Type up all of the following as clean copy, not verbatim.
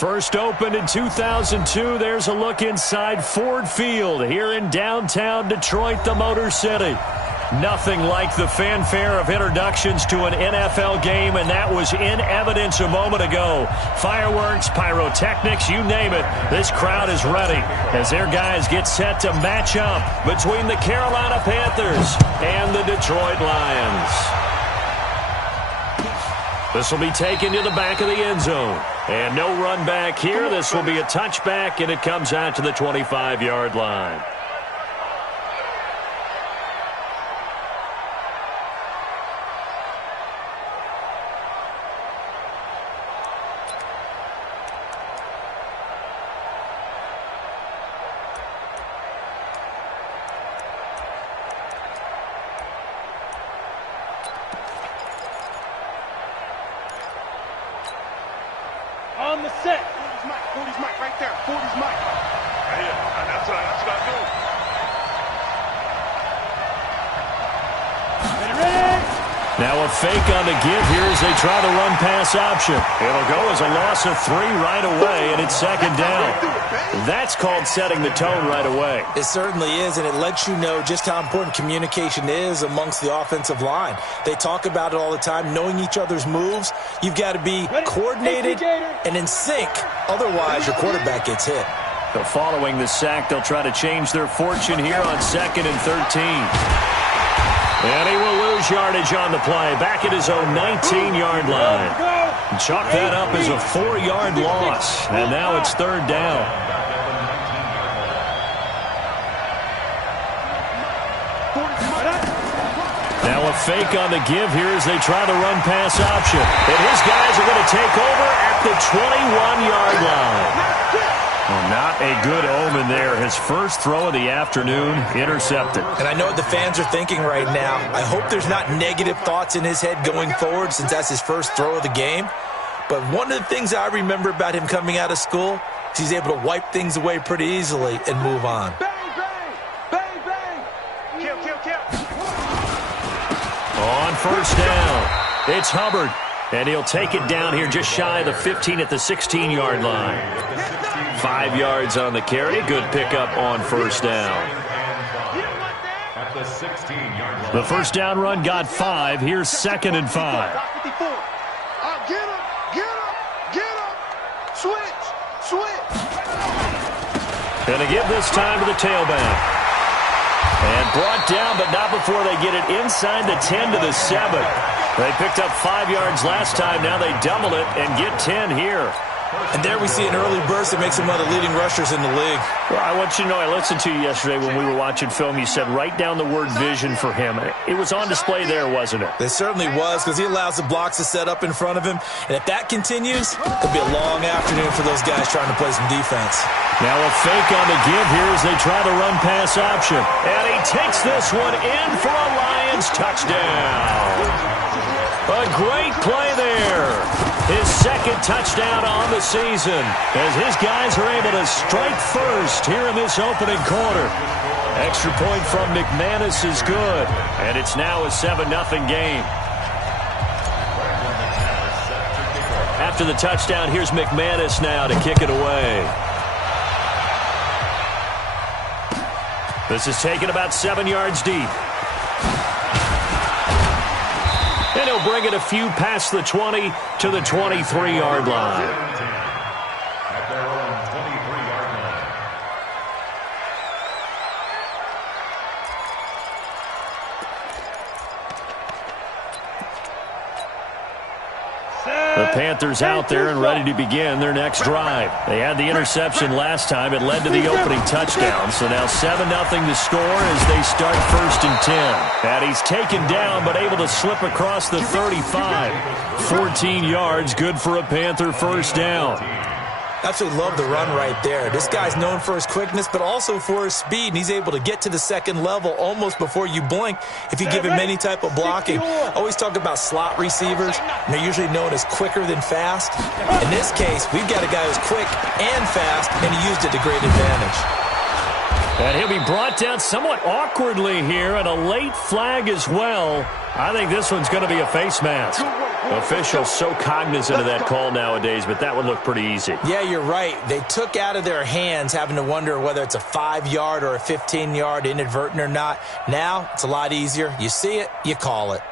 First opened in 2002. There's a look inside Ford Field here in downtown Detroit, the Motor City. Nothing like the fanfare of introductions to an NFL game, and that was in evidence a moment ago. Fireworks, pyrotechnics, you name it. This crowd is ready as their guys get set to match up between the Carolina Panthers and the Detroit Lions. This will be taken to the back of the end zone. And no run back here. This will be a touchback, and it comes out to the 25-yard line. On the set. 40's Mike right there. 40's Mike. Right here. That's what I do. Now a fake on the give here as they try the run-pass option. It'll go as a loss of 3 right away, and it's second down. That's called setting the tone right away. It certainly is, and it lets you know just how important communication is amongst the offensive line. They talk about it all the time, knowing each other's moves. You've got to be coordinated and in sync. Otherwise, your quarterback gets hit. So following the sack, they'll try to change their fortune here on 2nd and 13. And he will lose yardage on the play, back at his own 19-yard line. Chalk that up as a 4-yard loss, and now it's third down. Now a fake on the give here as they try the run-pass option. And his guys are going to take over at the 21-yard line. Well, not a good omen there. His first throw of the afternoon intercepted. And I know what the fans are thinking right now. I hope there's not negative thoughts in his head going forward since that's his first throw of the game. But one of the things I remember about him coming out of school is he's able to wipe things away pretty easily and move on. Bang, bang! Bang, bang! Kill, kill, kill! On first down, it's Hubbard. And he'll take it down here just shy of the 15 at the 16-yard line. 5 yards on the carry. Good pickup on first down. The first down run got 5. Here's 2nd and 5. Get him! Get him! Get him! Switch! Switch! Gonna give this time to the tailback. And brought down, but not before they get it inside the 10 to the 7. They picked up 5 yards last time. Now they double it and get 10 here. And there we see an early burst that makes him one of the leading rushers in the league. Well, I want you to know, I listened to you yesterday when we were watching film. You said write down the word vision for him. It was on display there, wasn't it? It certainly was, because he allows the blocks to set up in front of him. And if that continues, it'll be a long afternoon for those guys trying to play some defense. Now a fake on the give here as they try the run-pass option. And he takes this one in for a Lions touchdown. A great play there. His second touchdown on the season as his guys are able to strike first here in this opening quarter. Extra point from McManus is good, and it's now a 7-0 game. After the touchdown, here's McManus now to kick it away. This is taken about 7 yards deep. And he'll bring it a few past the 20 to the 23-yard line. The Panthers out there and ready to begin their next drive. They had the interception last time. It led to the opening touchdown. So now 7-0 to score as they start 1st and 10. And he's taken down but able to slip across the 35. 14 yards, good for a Panther first down. Absolutely love the run right there. This guy's known for his quickness, but also for his speed, and he's able to get to the second level almost before you blink if you give him any type of blocking. I always talk about slot receivers, and they're usually known as quicker than fast. In this case, we've got a guy who's quick and fast, and he used it to great advantage. And he'll be brought down somewhat awkwardly here, and a late flag as well. I think this one's going to be a face mask. Officials so cognizant of that call nowadays, but that would look pretty easy. Yeah, you're right. They took out of their hands having to wonder whether it's a 5-yard or a 15-yard inadvertent or not. Now, it's a lot easier. You see it, you call it.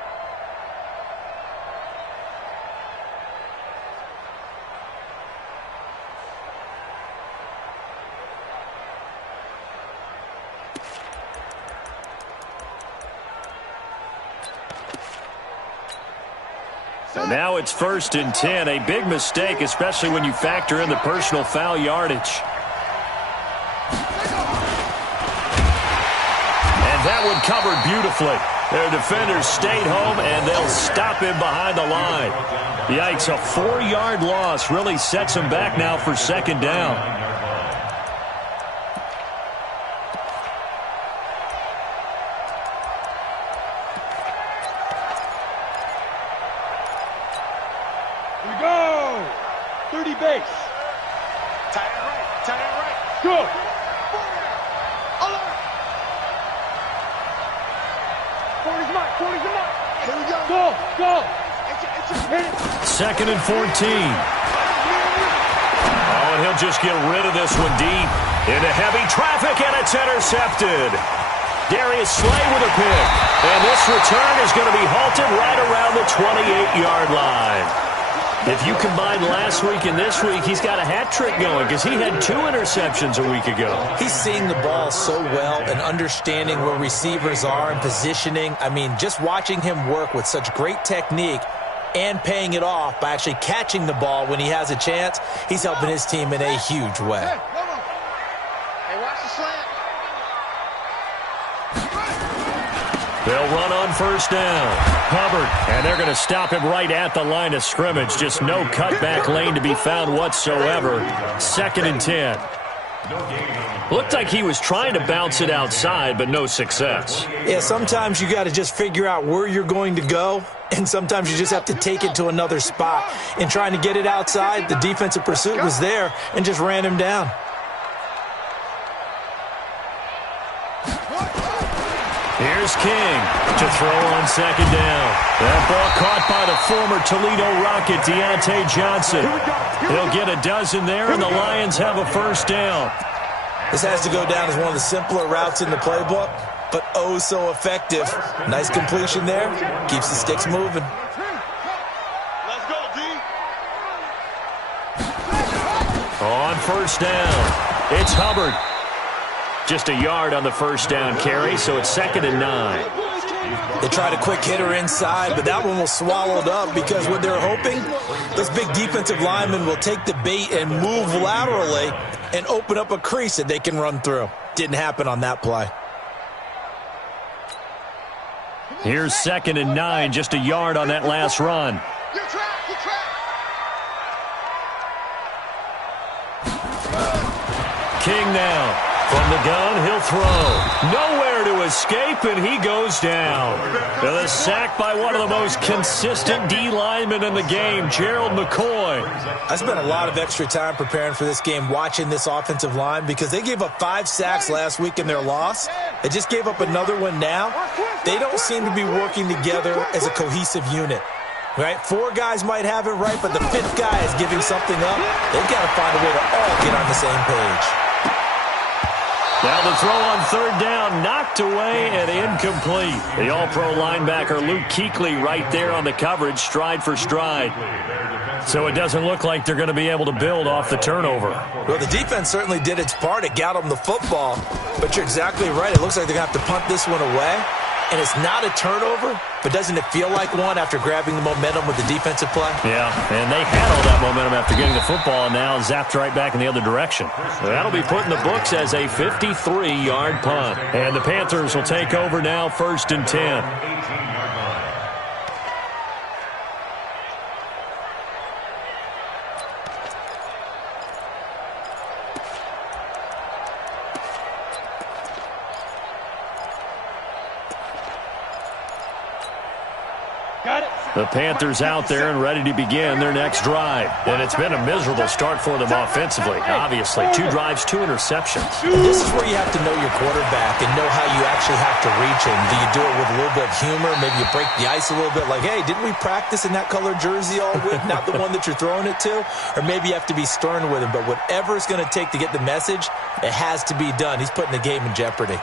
Now it's 1st and 10. A big mistake, especially when you factor in the personal foul yardage. And that one covered beautifully. Their defenders stayed home, and they'll stop him behind the line. Yikes, a 4-yard loss really sets him back now for 2nd down. Second and 14. Oh, and he'll just get rid of this one deep into heavy traffic, and it's intercepted. Darius Slay with a pick. And this return is going to be halted right around the 28-yard line. If you combine last week and this week, he's got a hat trick going because he had 2 interceptions a week ago. He's seeing the ball so well and understanding where receivers are and positioning. I mean, just watching him work with such great technique and paying it off by actually catching the ball when he has a chance, he's helping his team in a huge way. Hey, watch the slant. They'll run on 1st down. Hubbard, and they're going to stop him right at the line of scrimmage. Just no cutback lane to be found whatsoever. 2nd and 10. Looked like he was trying to bounce it outside, but no success. Yeah, sometimes you got to just figure out where you're going to go, and sometimes you just have to take it to another spot. In trying to get it outside, the defensive pursuit was there and just ran him down. Here's King to throw on 2nd down. That ball caught by the former Toledo Rocket, Deontay Johnson. He'll get a dozen there, and the Lions have a 1st down. This has to go down as one of the simpler routes in the playbook, but oh so effective. Nice completion there. Keeps the sticks moving. Let's go, D. On 1st down, it's Hubbard. Just a yard on the 1st down carry, so it's 2nd and 9. They tried a quick hitter inside, but that one was swallowed up because what they're hoping, those big defensive linemen will take the bait and move laterally and open up a crease that they can run through. Didn't happen on that play. Here's 2nd and 9, just a yard on that last run. Get trapped, get trapped. King now. From the gun, he'll throw. Nowhere to escape, and he goes down. The sack by one of the most consistent D linemen in the game, Gerald McCoy. I spent a lot of extra time preparing for this game watching this offensive line because they gave up 5 sacks last week in their loss. They just gave up another one now. They don't seem to be working together as a cohesive unit. Right? 4 guys might have it right, but the 5th guy is giving something up. They've got to find a way to all get on the same page. Now the throw on 3rd down, knocked away and incomplete. The all-pro linebacker Luke Kuechly right there on the coverage, stride for stride. So it doesn't look like they're going to be able to build off the turnover. Well, the defense certainly did its part. It got them the football. But you're exactly right. It looks like they're going to have to punt this one away. And it's not a turnover, but doesn't it feel like one after grabbing the momentum with the defensive play? Yeah, and they had all that momentum after getting the football and now zapped right back in the other direction. That'll be put in the books as a 53-yard punt. And the Panthers will take over now, 1st and 10. Got it. The Panthers out there and ready to begin their next drive. And it's been a miserable start for them offensively. Obviously, 2 drives, 2 interceptions. And this is where you have to know your quarterback and know how you actually have to reach him. Do you do it with a little bit of humor? Maybe you break the ice a little bit like, hey, didn't we practice in that color jersey all week? Not the one that you're throwing it to? Or maybe you have to be stern with him. But whatever it's going to take to get the message, it has to be done. He's putting the game in jeopardy.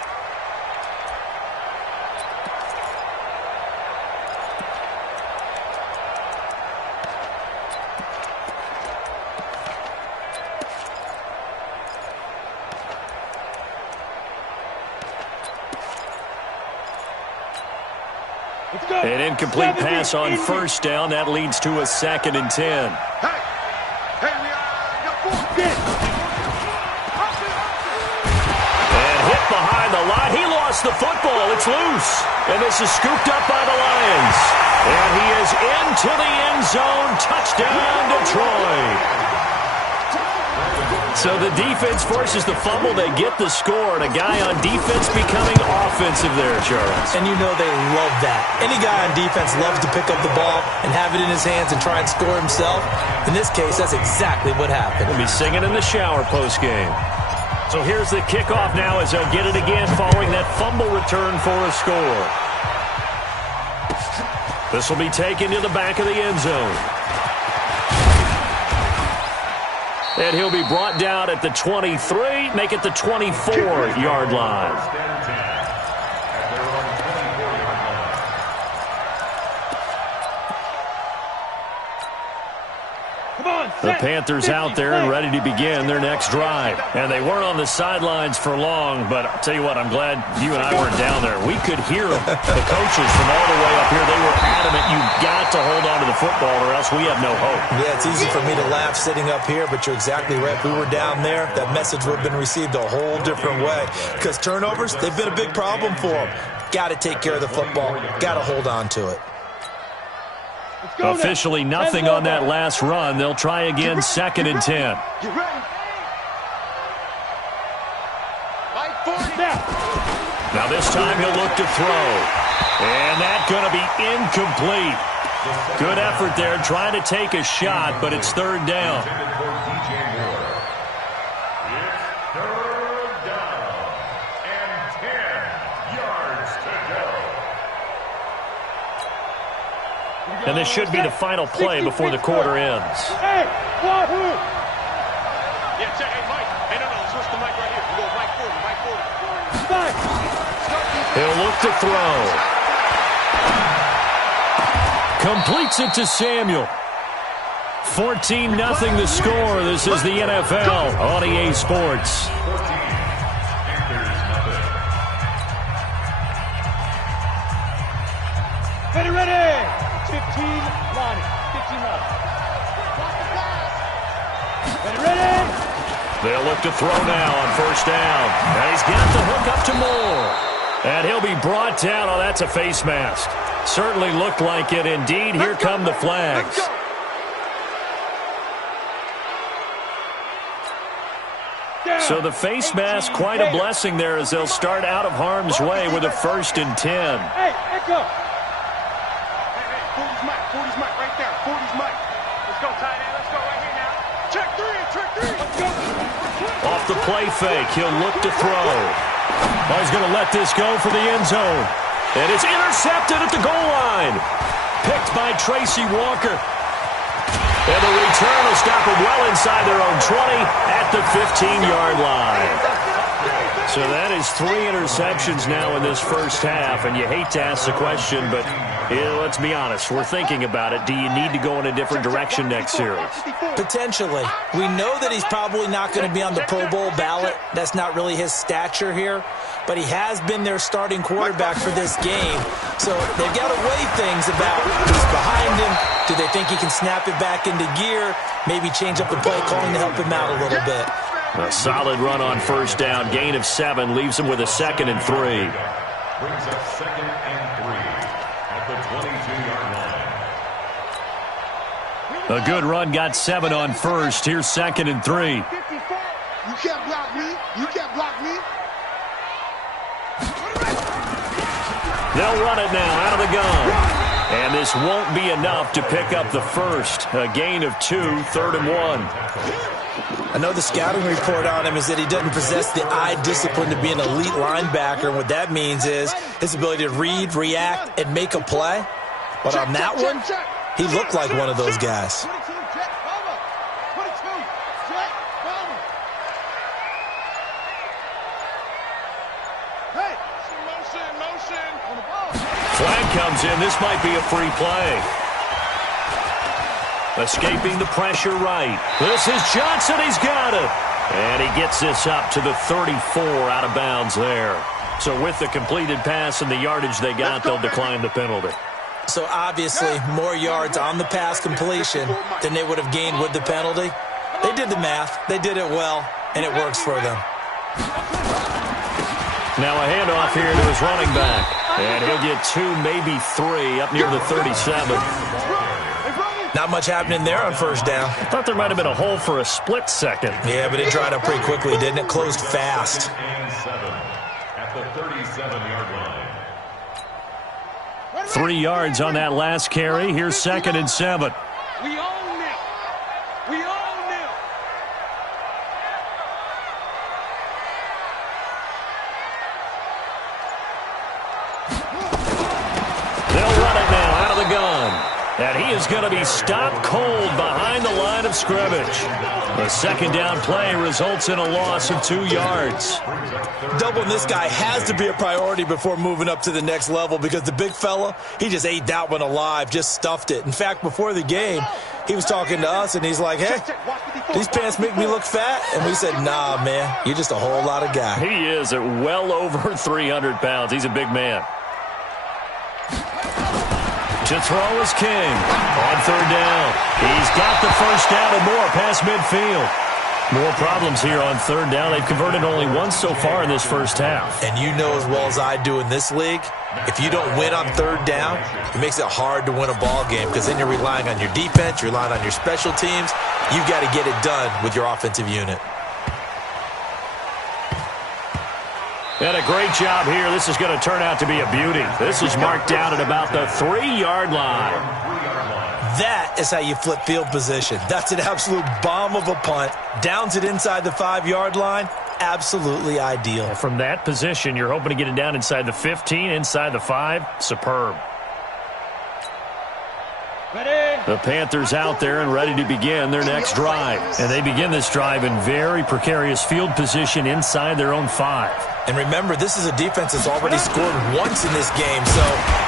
An incomplete pass on first down. That leads to a 2nd and 10. And hit behind the line. He lost the football. It's loose. And this is scooped up by the Lions. And he is into the end zone. Touchdown, Detroit. So the defense forces the fumble. They get the score, and a guy on defense becoming offensive there, Charles. And you know they love that. Any guy on defense loves to pick up the ball and have it in his hands and try and score himself. In this case, that's exactly what happened. We'll be singing in the shower postgame. So here's the kickoff now as they'll get it again following that fumble return for a score. This will be taken to the back of the end zone. And he'll be brought down at the 23, make it the 24-yard line. The Panthers out there and ready to begin their next drive. And they weren't on the sidelines for long, but I'll tell you what, I'm glad you and I weren't down there. We could hear them. The coaches from all the way up here, they were adamant, you've got to hold on to the football or else we have no hope. Yeah, it's easy for me to laugh sitting up here, but you're exactly right. If we were down there, that message would have been received a whole different way. Because turnovers, they've been a big problem for them. Got to take care of the football. Got to hold on to it. Officially nothing on that last run. They'll try again, 2nd and 10. Now this time he'll look to throw. And that's going to be incomplete. Good effort there, trying to take a shot, but it's 3rd down. And this should be the final play before the quarter ends. Hey, Wahoo! Yeah, check. Hey, Mike. Hey, no, switch the mic right here. You go right forward. He'll look to throw. Completes it to Samuel. 14-0 the score. This is the NFL on EA Sports. Ready! 15, Lonnie. 15, Lonnie. Ready? They'll look to throw now on first down. And he's got the hook up to Moore. And he'll be brought down. Oh, that's a face mask. Certainly looked like it. Indeed, here come the flags. So the face mask, quite a blessing there as they'll start out of harm's way with a 1st and 10. Hey, echo. 40's Mike, right there. 40's Mike. Let's go, tight end. Let's go right here now. Check 3. Let's go. Off the play fake, he'll look to throw. Oh, he's going to let this go for the end zone. And it's intercepted at the goal line. Picked by Tracy Walker. And the return will stop them well inside their own 20 at the 15-yard line. So that is 3 interceptions now in this first half, and you hate to ask the question, but let's be honest. We're thinking about it. Do you need to go in a different direction next series? Potentially. We know that he's probably not going to be on the Pro Bowl ballot. That's not really his stature here. But he has been their starting quarterback for this game. So they've got to weigh things about who's behind him. Do they think he can snap it back into gear? Maybe change up the play calling to help him out a little bit. A solid run on first down. Gain of 7 leaves him with a 2nd and 3. Brings up 2nd and 3 at the 22-yard line. A good run, got 7 on first. Here's 2nd and 3. You can't block me. You can't block me. They'll run it now out of the gun. And this won't be enough to pick up the first. A gain of 2, 3rd and 1. I know the scouting report on him is that he doesn't possess the eye discipline to be an elite linebacker. And what that means is his ability to read, react, and make a play. But on that one, he looked like one of those guys. Flag comes in. This might be a free play. Escaping the pressure right. This is Johnson. He's got it. And he gets this up to the 34 out of bounds there. So with the completed pass and the yardage they got, they'll decline the penalty. So obviously more yards on the pass completion than they would have gained with the penalty. They did the math. They did it well, and it works for them. Now a handoff here to his running back. And he'll get 2, maybe 3 up near the 37. Not much happening there on first down. I thought there might have been a hole for a split second. Yeah, but it dried up pretty quickly, didn't it? Closed fast. At the 37-yard line. 3 yards on that last carry. Here's 2nd and 7. We own it. We own it. They'll run it now out of the gun. And he is going to be stopped cold behind the line of scrimmage. The 2nd down play results in a loss of 2 yards. Doubling this guy has to be a priority before moving up to the next level because the big fella, he just ate that one alive, just stuffed it. In fact, before the game, he was talking to us, and he's like, hey, these pants make me look fat? And we said, nah, man, you're just a whole lot of guy. He is at well over 300 pounds. He's a big man. To throw is King on 3rd down. He's got the first down and more past midfield. More problems here on 3rd down. They've converted only once so far in this first half. And you know as well as I do in this league, if you don't win on 3rd down, it makes it hard to win a ball game because then you're relying on your defense, you're relying on your special teams. You've got to get it done with your offensive unit. And a great job here. This is going to turn out to be a beauty. This is marked down at about the 3-yard line. That is how you flip field position. That's an absolute bomb of a punt. Downs it inside the 5-yard line. Absolutely ideal. From that position, you're hoping to get it down inside the 15, inside the 5. Superb. The Panthers out there and ready to begin their next drive. And they begin this drive in very precarious field position inside their own 5. And remember, this is a defense that's already scored once in this game, so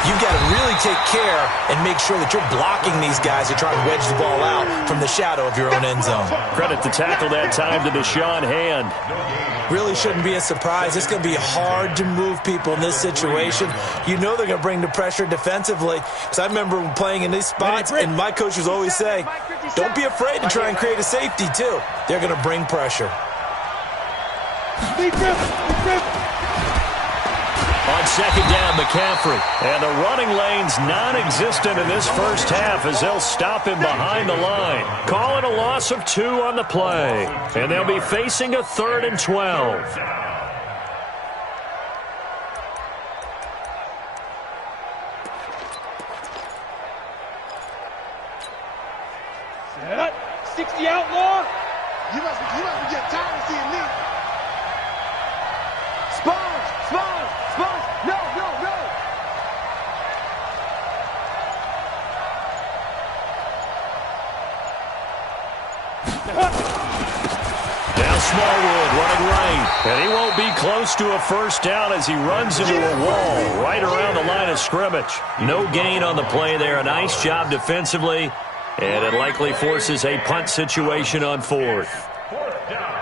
you've got to really take care and make sure that you're blocking these guys that try to wedge the ball out from the shadow of your own end zone. Credit the tackle that time to Deshaun Hand. Really shouldn't be a surprise. It's going to be hard to move people in this situation. You know they're going to bring the pressure defensively. Because I remember playing in these spots, and my coaches always say, don't be afraid to try and create a safety, too. They're going to bring pressure. On 2nd down, McCaffrey. And the running lane's non-existent in this first half as they'll stop him behind the line. Call it a loss of 2 on the play. And they'll be facing a 3rd and 12. Set up. 60 outlaw. You must be getting tired of seeing me. Sponge! No! Now Smallwood running right. And he won't be close to a first down as he runs into a wall right around the line of scrimmage. No gain on the play there. A nice job defensively. And it likely forces a punt situation on 4th. 4th down.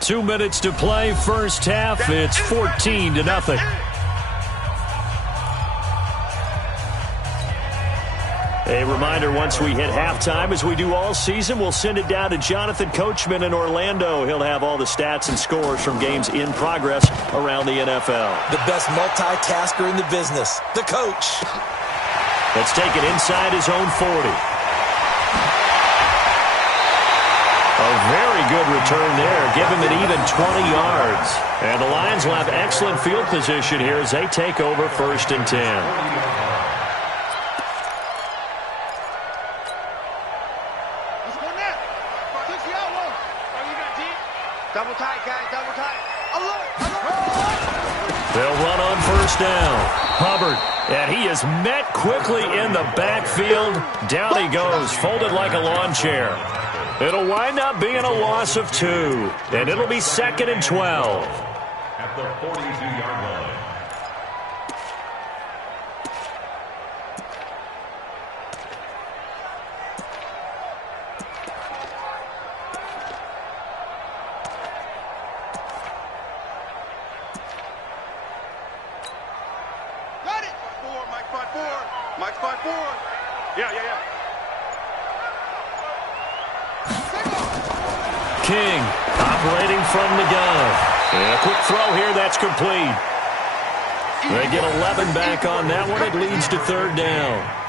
2 minutes to play, first half. It's 14-0. A reminder, once we hit halftime, as we do all season, we'll send it down to Jonathan Coachman in Orlando. He'll have all the stats and scores from games in progress around the NFL. The best multitasker in the business, the coach. Let's take it inside his own 40. A A very good return there. Give him an even 20 yards. And the Lions will have excellent field position here as they take over 1st and 10. Double tight, guys, double tight. They'll run on 1st down. Hubbard, and he is met quickly in the backfield. Down he goes, folded like a lawn chair. It'll wind up being a loss of 2, and it'll be 2nd and 12. At the 42-yard line. Mike 5-4. Yeah. King operating from the gun. And a quick throw here, that's complete. They get 11 back on that one. It leads to 3rd down.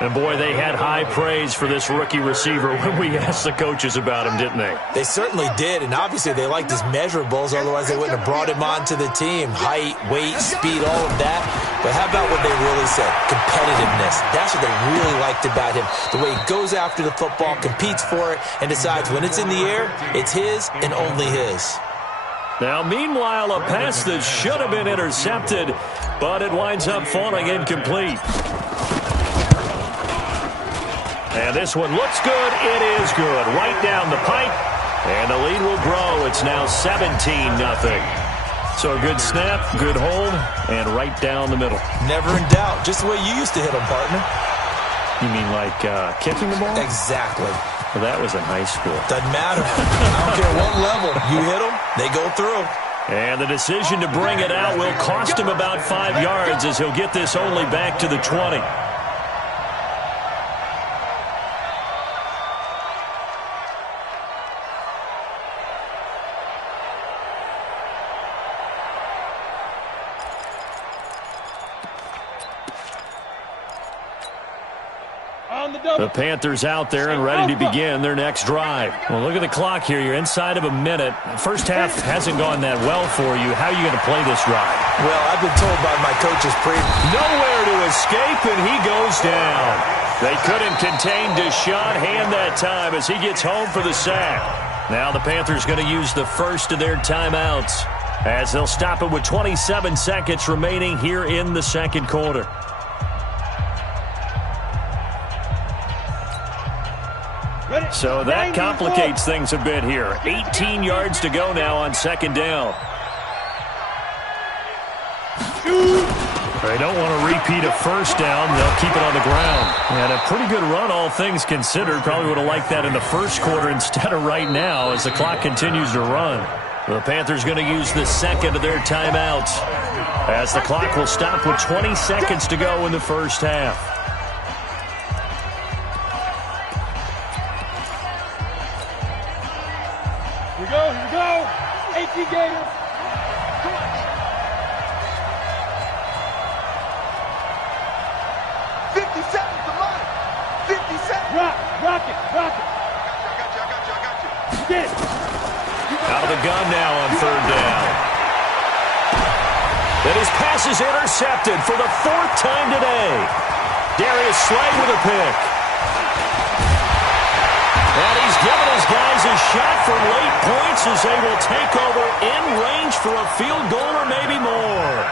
And, boy, they had high praise for this rookie receiver when we asked the coaches about him, didn't they? They certainly did, and obviously they liked his measurables, otherwise they wouldn't have brought him onto the team. Height, weight, speed, all of that. But how about what they really said? Competitiveness. That's what they really liked about him. The way he goes after the football, competes for it, and decides when it's in the air, it's his and only his. Now, meanwhile, a pass that should have been intercepted, but it winds up falling incomplete. And this one looks good. It is good. Right down the pipe. And the lead will grow. It's now 17-0. So a good snap, good hold, and right down the middle. Never in doubt. Just the way you used to hit them, partner. You mean like kicking the ball? Exactly. Well, that was in high school. Doesn't matter. I don't care what level. You hit them, they go through. And the decision to bring it out will cost him about 5 yards as he'll get this only back to the 20. The Panthers out there and ready to begin their next drive. Well, look at the clock here. You're inside of a minute. First half hasn't gone that well for you. How are you going to play this drive? Well, I've been told by my coaches nowhere to escape, and he goes down. They couldn't contain Deshaun Hand that time as he gets home for the sack. Now the Panthers going to use the first of their timeouts as they'll stop it with 27 seconds remaining here in the second quarter. So that complicates things a bit here. 18 yards to go now on 2nd down. They don't want to repeat a 1st down. They'll keep it on the ground. And a pretty good run, all things considered. Probably would have liked that in the first quarter instead of right now as the clock continues to run. The Panthers going to use the second of their timeouts as the clock will stop with 20 seconds to go in the first half. Here we go. 18 Gators. 50 seconds to run. 50 seconds. Rock it. I got you. Get it. Out of the gun now on 3rd down. And his pass is intercepted for the 4th time today. Darius Slay with a pick. And he's given his guys a shot for late points as they will take over in range for a field goal or maybe more.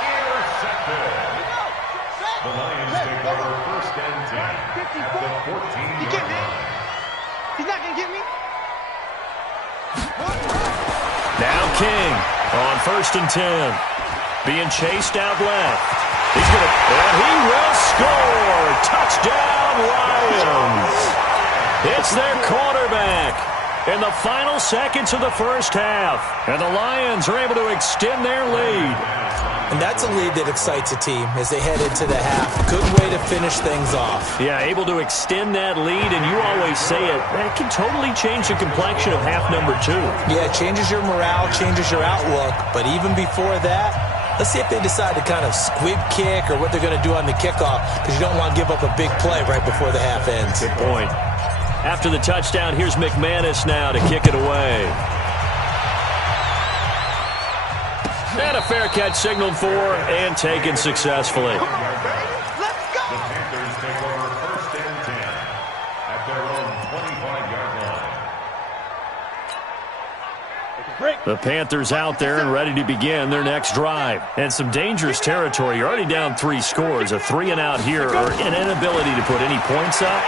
Intercepted. The Lions take over 1st and 10 at the 14-yard line. He's not going to get me. Now King on 1st and 10. Being chased out left. He's going to, and he will score. Touchdown, Lions. It's their quarterback in the final seconds of the first half. And the Lions are able to extend their lead. And that's a lead that excites a team as they head into the half. Good way to finish things off. Yeah, able to extend that lead, and you always say it, that can totally change the complexion of half number 2. Yeah, it changes your morale, changes your outlook. But even before that, let's see if they decide to kind of squib kick or what they're going to do on the kickoff, because you don't want to give up a big play right before the half ends. Good point. After the touchdown, here's McManus now to kick it away. And a fair catch signaled for and taken successfully. The Panthers take over 1st and 10 at their own 25-yard line. The Panthers out there and ready to begin their next drive. And some dangerous territory. You're already down 3 scores. A 3-and-out here or an inability to put any points up.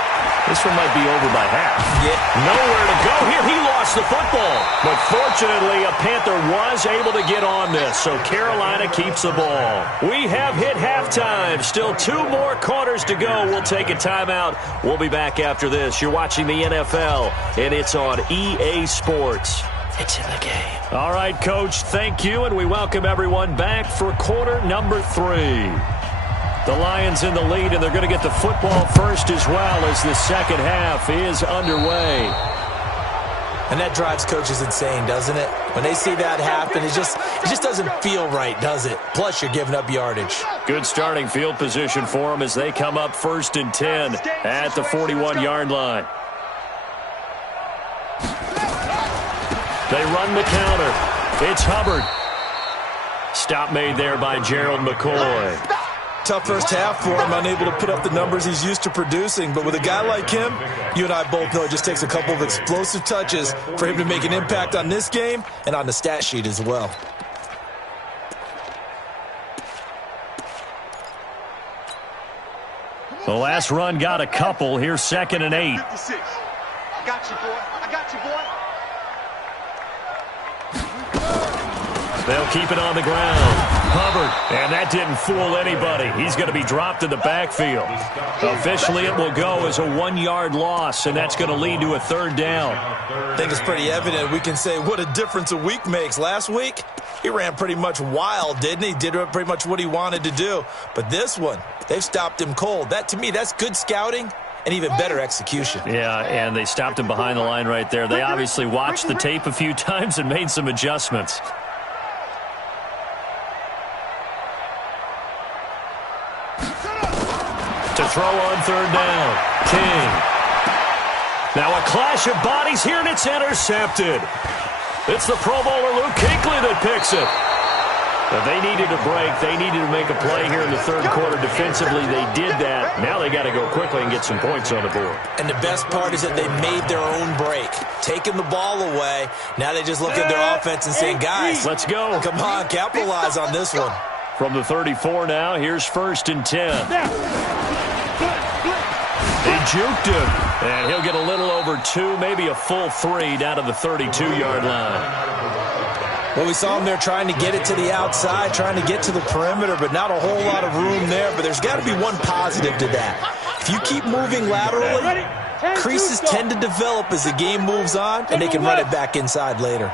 This one might be over by half. Yeah. Nowhere to go here. He lost the football. But fortunately, a Panther was able to get on this, so Carolina keeps the ball. We have hit halftime. Still 2 more quarters to go. We'll take a timeout. We'll be back after this. You're watching the NFL, and it's on EA Sports. It's in the game. All right, Coach, thank you, and we welcome everyone back for quarter number 3. The Lions in the lead, and they're going to get the football first as well as the second half is underway. And that drives coaches insane, doesn't it? When they see that happen, it just doesn't feel right, does it? Plus, you're giving up yardage. Good starting field position for them as they come up 1st and 10 at the 41-yard line. They run the counter. It's Hubbard. Stop made there by Gerald McCoy. Tough first half for him, unable to put up the numbers he's used to producing. But with a guy like him, you and I both know it just takes a couple of explosive touches for him to make an impact on this game and on the stat sheet as well. The last run got a couple. Here's 2nd and 8. 56. I got you, boy. I got you, boy. They'll keep it on the ground. Hubbard, and that didn't fool anybody. He's going to be dropped in the backfield. Officially, it will go as a 1-yard loss, and that's going to lead to a 3rd down. I think it's pretty evident. We can say what a difference a week makes. Last week, he ran pretty much wild, didn't he? Did pretty much what he wanted to do. But this one, they've stopped him cold. That, to me, that's good scouting and even better execution. Yeah, and they stopped him behind the line right there. They obviously watched the tape a few times and made some adjustments. To throw on 3rd down. King. Now a clash of bodies here, and it's intercepted. It's the Pro Bowler Luke Kuechly that picks it. But they needed a break. They needed to make a play here in the 3rd quarter. Defensively, they did that. Now they got to go quickly and get some points on the board. And the best part is that they made their own break. Taking the ball away. Now they just look at their offense and saying, guys, let's go. Come on, capitalize on this one. From the 34 now, here's 1st and 10. He juked him, and he'll get a little over 2, maybe a full 3 down to the 32-yard line. Well, we saw him there trying to get it to the outside, trying to get to the perimeter, but not a whole lot of room there. But there's got to be one positive to that. If you keep moving laterally, creases tend to develop as the game moves on, and they can run it back inside later.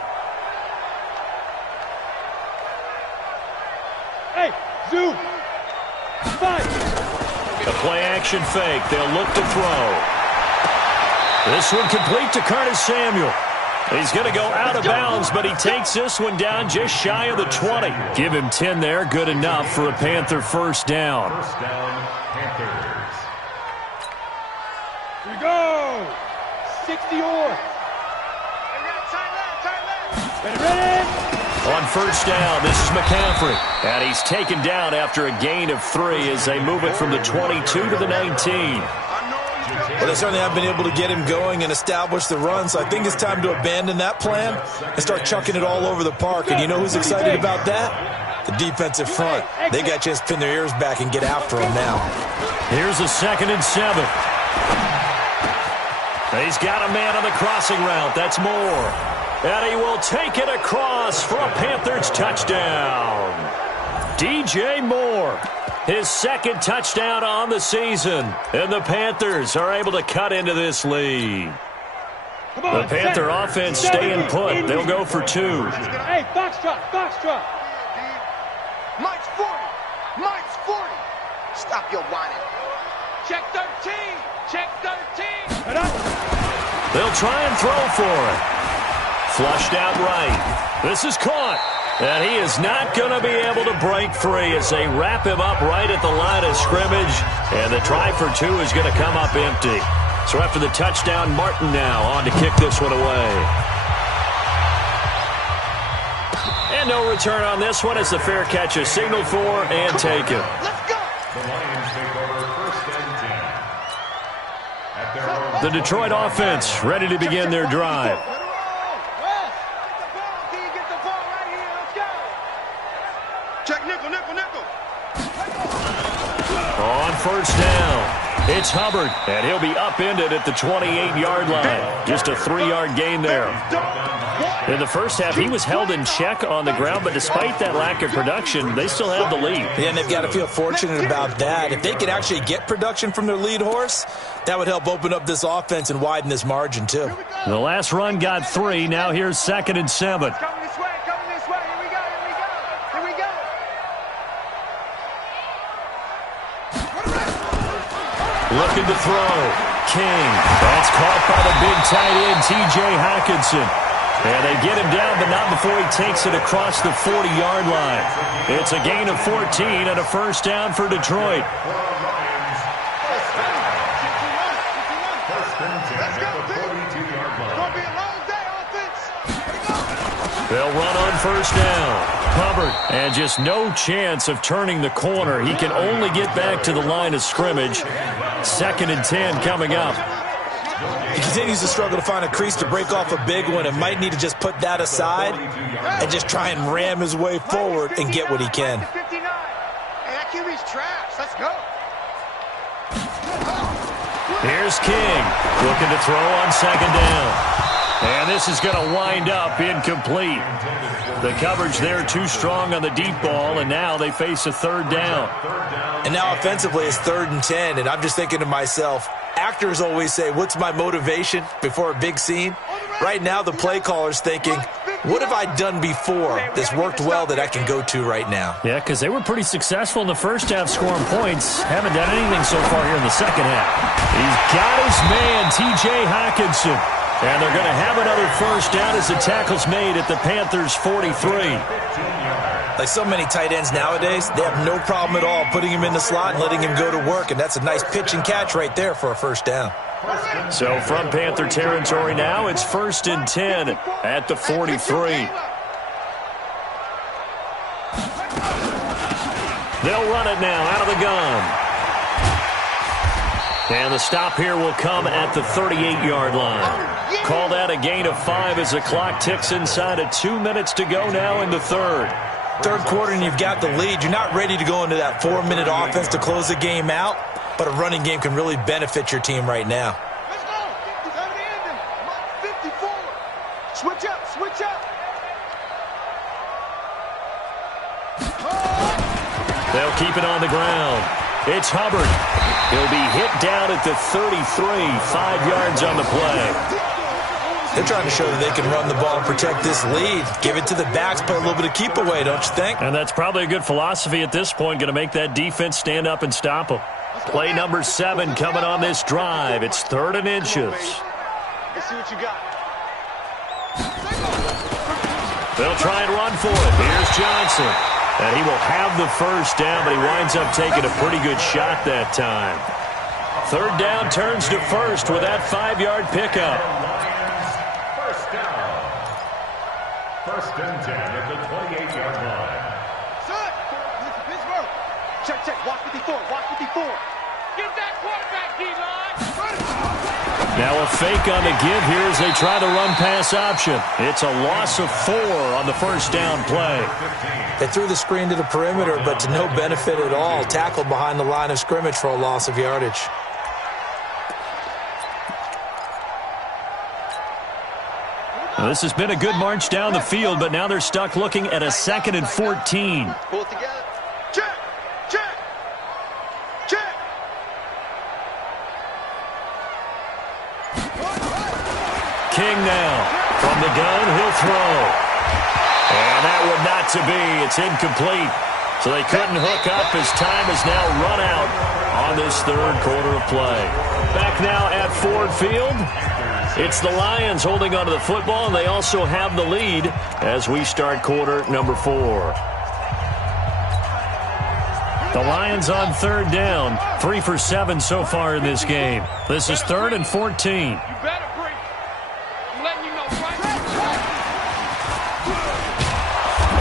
Hey, zoom. Fight. A play-action fake. They'll look to throw. This one complete to Curtis Samuel. He's going to go out of bounds, but he takes this one down just shy of the 20. Give him 10 there. Good enough for a Panther 1st down. 1st down, Panthers. Here we go. 60 or. Ready. On 1st down, this is McCaffrey. And he's taken down after a gain of 3 as they move it from the 22 to the 19. Well, they certainly have been able to get him going and establish the run, so I think it's time to abandon that plan and start chucking it all over the park. And you know who's excited about that? The defensive front. They got a chance to pin their ears back and get after him now. Here's a 2nd and 7. He's got a man on the crossing route. That's Moore. And he will take it across for a Panthers touchdown. DJ Moore. His 2nd touchdown on the season. And the Panthers are able to cut into this lead. The Panther offense staying put. They'll go for 2. Hey, box trot. Mike's 40. Mike's 40. Stop your whining. Check 13. Check 13. They'll try and throw for it. Flushed out right. This is caught. And he is not going to be able to break free as they wrap him up right at the line of scrimmage. And the try for 2 is going to come up empty. So after the touchdown, Martin now on to kick this one away. And no return on this one as the fair catch is signaled for and taken. Let's go. The Lions take over first and 10. At their own The Detroit offense ready to begin their drive. Check nickel, nickel, nickel. On first down, it's Hubbard, and he'll be upended at the 28-yard line. Just a 3-yard gain there. In the first half, he was held in check on the ground, but despite that lack of production, they still have the lead. Yeah, and they've got to feel fortunate about that. If they could actually get production from their lead horse, that would help open up this offense and widen this margin, too. The last run got 3. Now here's 2nd and 7. Coming this way, coming this way. Here we go, here we go. Here we go. Looking to throw. King. That's caught by the big tight end, T.J. Hockenson. And they get him down, but not before he takes it across the 40-yard line. It's a gain of 14 and a first down for Detroit. They'll run on first down. Hubbard, and just no chance of turning the corner. He can only get back to the line of scrimmage. 2nd and 10 coming up. He continues to struggle to find a crease to break off a big one and might need to just put that aside and just try and ram his way forward and get what he can. Hey, that QB's trash. Let's go. Here's King, looking to throw on 2nd down. And this is going to wind up incomplete. The coverage there too strong on the deep ball, and now they face a 3rd down. And now offensively it's 3rd and 10, and I'm just thinking to myself, actors always say, what's my motivation before a big scene? Right now the play caller's thinking, what have I done before that's worked well that I can go to right now? Yeah, because they were pretty successful in the first half scoring points. Haven't done anything so far here in the second half. He's got his man, T.J. Hockenson. And they're going to have another first down as the tackle's made at the Panthers' 43. Like so many tight ends nowadays, they have no problem at all putting him in the slot and letting him go to work, and that's a nice pitch and catch right there for a first down. So from Panther territory now, it's 1st and 10 at the 43. They'll run it now out of the gun. And the stop here will come at the 38-yard line. Call that a gain of 5 as the clock ticks inside of 2 minutes to go now in the 3rd. Third quarter and you've got the lead. You're not ready to go into that 4-minute offense to close the game out, but a running game can really benefit your team right now. Let's go. He's at the end. 54. Switch up, switch up. They'll keep it on the ground. It's Hubbard. He'll be hit down at the 33, 5 yards on the play. They're trying to show that they can run the ball and protect this lead. Give it to the backs, play a little bit of keep away, don't you think? And that's probably a good philosophy at this point, going to make that defense stand up and stop them. Play number 7 coming on this drive. It's 3rd and inches. Let's see what you got. They'll try and run for it. Here's Johnson. And he will have the first down, but he winds up taking a pretty good shot that time. 3rd down turns to 1st with that 5-yard pickup. First down. 1st and 10 at the 28-yard line. Son, listen, Pittsburgh. Check, check. Watch 54. Watch 54. Get that quarterback, D-line. Now a fake on the give here as they try the run-pass option. It's a loss of 4 on the first down play. They threw the screen to the perimeter, but to no benefit at all. Tackled behind the line of scrimmage for a loss of yardage. Well, this has been a good march down the field, but now they're stuck looking at a 2nd and 14. Pull it together. Check, check, check. King now. From the gun, he'll throw. And that would not to be. It's incomplete. So they couldn't hook up as time has now run out on this 3rd quarter of play. Back now at Ford Field. It's the Lions holding onto the football, and they also have the lead as we start quarter number 4. The Lions on third down, 3 for 7 so far in this game. This is 3rd and 14. You better breathe. I'm letting you know right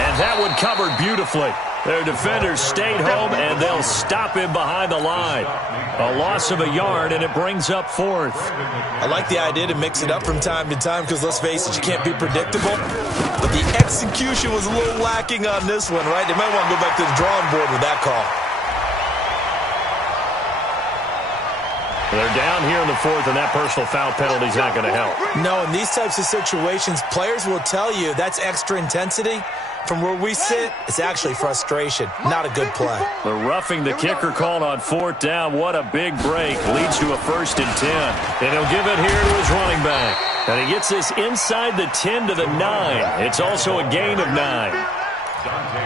And that one covered beautifully. Their defenders stayed home, and they'll stop him behind the line. A loss of a yard, and it brings up 4th. I like the idea to mix it up from time to time because, let's face it, you can't be predictable. But the execution was a little lacking on this one, right? They might want to go back to the drawing board with that call. They're down here in the 4th, and that personal foul penalty is not going to help. No, in these types of situations, players will tell you that's extra intensity. From where we sit, it's actually frustration. Not a good play. The roughing the kicker called on 4th down. What a big break. Leads to a 1st and 10. And he'll give it here to his running back. And he gets this inside the 10 to the 9. It's also a gain of 9.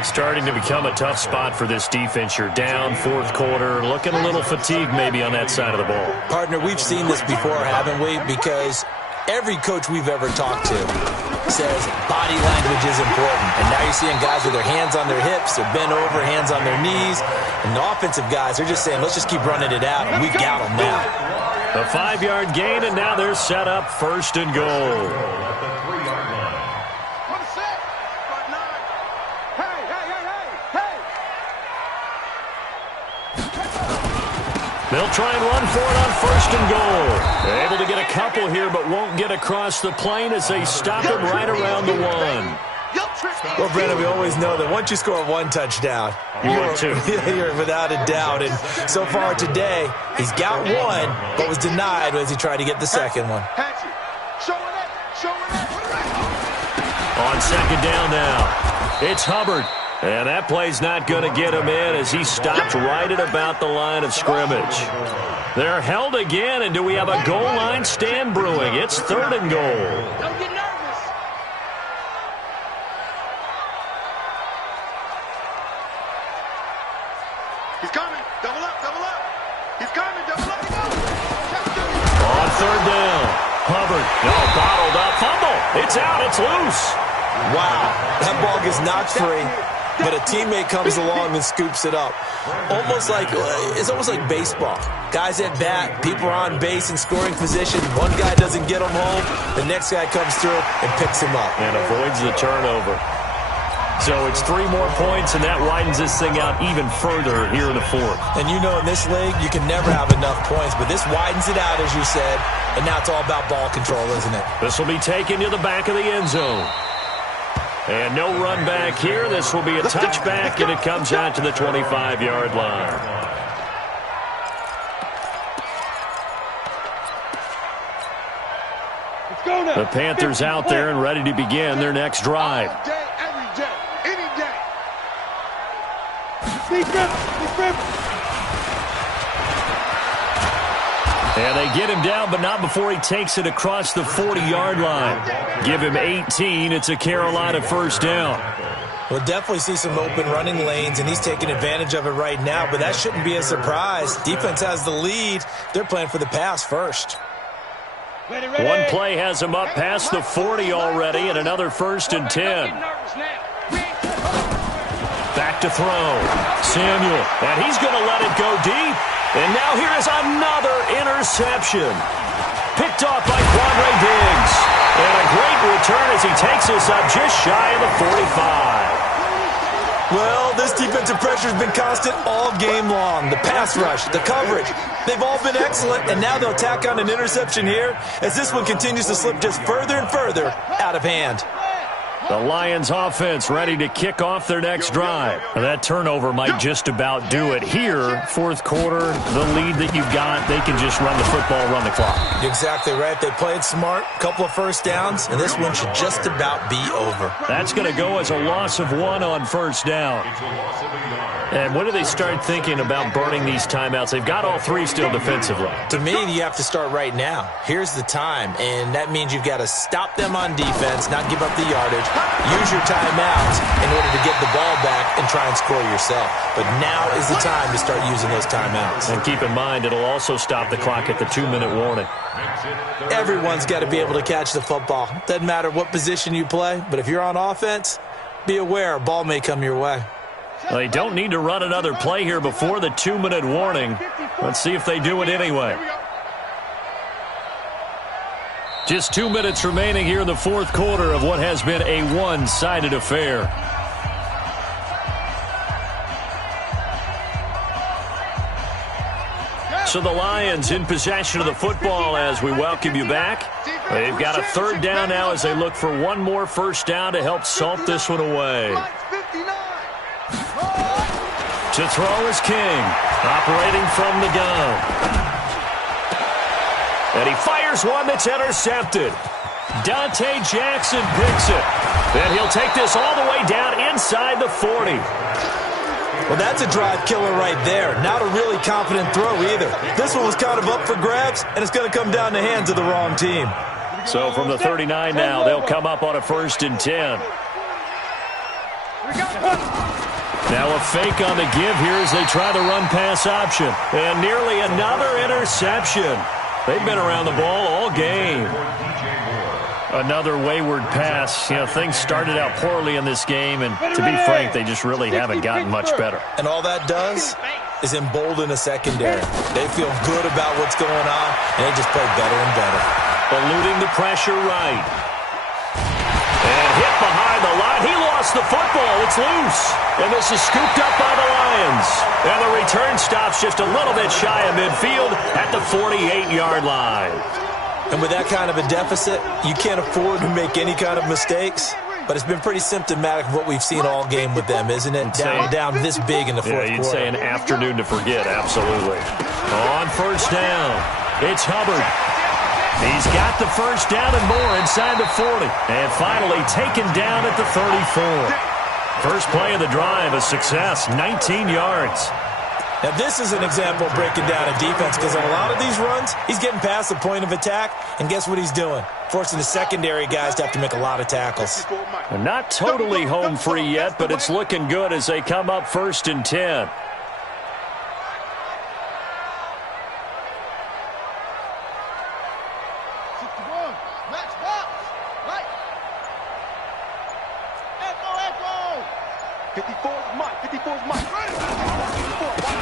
Starting to become a tough spot for this defense. You're down, 4th quarter. Looking a little fatigued maybe on that side of the ball. Partner, we've seen this before, haven't we? Because every coach we've ever talked to says body language is important. And now you're seeing guys with their hands on their hips, they're bent over, hands on their knees. And the offensive guys, they're just saying, let's just keep running it out, and we've got them now. A 5-yard gain, and now they're set up 1st and goal. They'll try and run for it on 1st and goal. They're able to get a couple here, but won't get across the plane as they stop him right around the 1. Well, Brennan, we always know that once you score 1 touchdown, you're without a doubt. And so far today, he's got 1, but was denied as he tried to get the second one. On 2nd down now, it's Hubbard. And that play's not going to get him in as he stopped right at about the line of scrimmage. They're held again, and do we have a goal line stand brewing? It's 3rd and goal. Don't get nervous. He's coming. Double up, double up. He's coming, double up. On 3rd down, Hubbard. No, bottled up. Fumble. It's out. It's loose. Wow, that ball gets knocked free, but a teammate comes along and scoops it up. It's almost like baseball. Guys at bat, people are on base in scoring position. One guy doesn't get him home, the next guy comes through and picks him up. And avoids the turnover. So it's 3 more points, and that widens this thing out even further here in the 4th. And you know in this league, you can never have enough points, but this widens it out, as you said, and now it's all about ball control, isn't it? This will be taken to the back of the end zone. And no run back here. This will be a touchback, and it comes out to the 25-yard line. Let's go now. The Panthers out there and ready to begin their next drive. All day, every day, any day. Sneak rip. And they get him down, but not before he takes it across the 40-yard line. Give him 18. It's a Carolina 1st down. We'll definitely see some open running lanes, and he's taking advantage of it right now, but that shouldn't be a surprise. Defense has the lead. They're playing for the pass first. Ready. One play has him up past the 40 already, and another 1st and 10. Back to throw. Samuel, and he's going to let it go deep. And now here is another interception. Picked off by Quandre Diggs. And a great return as he takes us up just shy of the 45. Well, this defensive pressure has been constant all game long. The pass rush, the coverage, they've all been excellent, and now they'll tack on an interception here as this one continues to slip just further and further out of hand. The Lions offense ready to kick off their next drive. That turnover might just about do it here. 4th quarter, the lead that you've got, they can just run the football, run the clock. You're exactly right. They played smart, couple of 1st downs, and this one should just about be over. That's going to go as a loss of 1 on 1st down. And when do they start thinking about burning these timeouts? They've got all 3 still defensively. To me, you have to start right now. Here's the time, and that means you've got to stop them on defense, not give up the yardage, use your timeouts in order to get the ball back and try and score yourself. But now is the time to start using those timeouts. And keep in mind, it'll also stop the clock at the 2-minute warning. Everyone's got to be able to catch the football. Doesn't matter what position you play, but if you're on offense, be aware a ball may come your way. They don't need to run another play here before the 2-minute warning. Let's see if they do it anyway. Just 2 minutes remaining here in the fourth quarter of what has been a one-sided affair. So the Lions in possession of the football as we welcome you back. They've got a third down now as they look for one more first down to help salt this one away. To throw is King, operating from the gun. And he fires one that's intercepted. Dante Jackson picks it. And he'll take this all the way down inside the 40. Well, that's a drive killer right there. Not a really confident throw either. This one was kind of up for grabs, and it's going to come down the hands of the wrong team. So from the 39 now, they'll come up on a 1st and 10. Now a fake on the give here as they try the run-pass option. And nearly another interception. They've been around the ball all game. Another wayward pass. You know, things started out poorly in this game, and to be frank, they just really haven't gotten much better. And all that does is embolden a secondary. They feel good about what's going on, and they just play better and better. Eluding the pressure right. And hit behind the line. He lost the football. It's loose. And this is scooped up by the Lions. And the return stops just a little bit shy of midfield at the 48-yard line. And with that kind of a deficit, you can't afford to make any kind of mistakes. But it's been pretty symptomatic of what we've seen all game with them, isn't it? Down this big in the fourth quarter. Yeah, you'd say an afternoon to forget, absolutely. On first down, it's Hubbard. He's got the first down and more inside the 40. And finally taken down at the 34. First play of the drive, a success, 19 yards. Now, this is an example of breaking down a defense because on a lot of these runs, he's getting past the point of attack, and guess what he's doing? Forcing the secondary guys to have to make a lot of tackles. They're not totally home free yet, but it's looking good as they come up 1st and 10.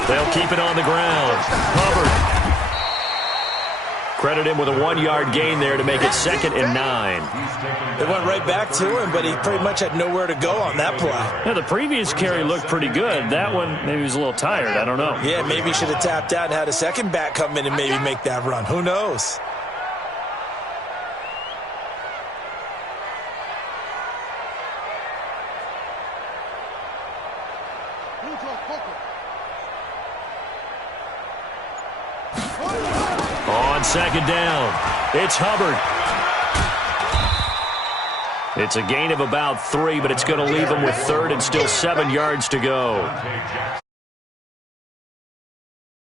They'll keep it on the ground. Hubbard. Credit him with a 1-yard gain there to make it 2nd and 9. They went right back to him, but he pretty much had nowhere to go on that play. Yeah, the previous carry looked pretty good. That one, maybe he was a little tired. I don't know. Yeah, maybe he should have tapped out and had a second back come in and maybe make that run. Who knows? On 2nd down, it's Hubbard. It's a gain of about 3, but it's going to leave him with 3rd and still 7 yards to go.